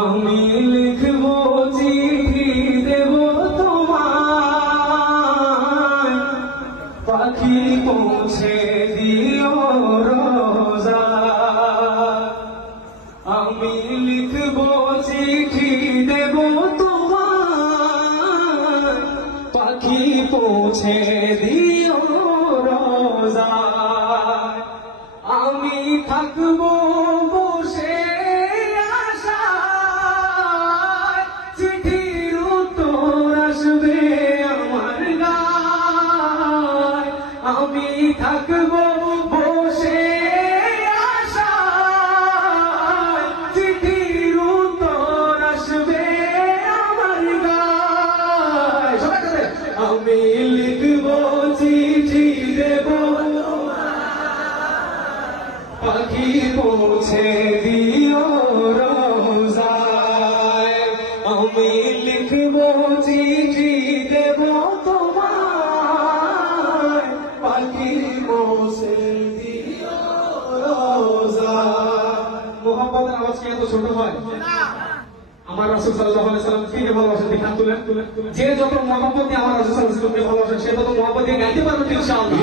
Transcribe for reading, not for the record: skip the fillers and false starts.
আমি লিখব চিঠি দেব তোমায়, পাখি পৌঁছে দিও রোজা। আমি লিখব চিঠি দেব তোমায়, পাখি পৌঁছে দিও রোজা। আমি থাকবো বসে আশায়, চিঠির উত্তর আসবে আমার গায়। আমি থাকবো বসে আশায়, চিঠির উত্তর আসবে আমার গায়। আমি লিখবো চিঠি দেব, পাখি পৌঁছে দিও রোজায়। আমি লিখব চিঠি দেব তোমায়, পাখি পৌঁছে দিও রোজায়। মোহাম্মদের আওয়াজ কি এত ছোট হয়? আমার রাসূল সাল্লাল্লাহু আলাইহি ওয়াসাল্লাম কে ভালোবাসেন দেখান তুলেন। যে যত মোহাম্মদ দিয়ে আমার রাসূল সাল্লাল্লাহু আলাইহি ওয়াসাল্লামকে ভালোবাসেন সে তত মোহাম্মদ দিয়ে গাইতে পারবে ইনশাআল্লাহ।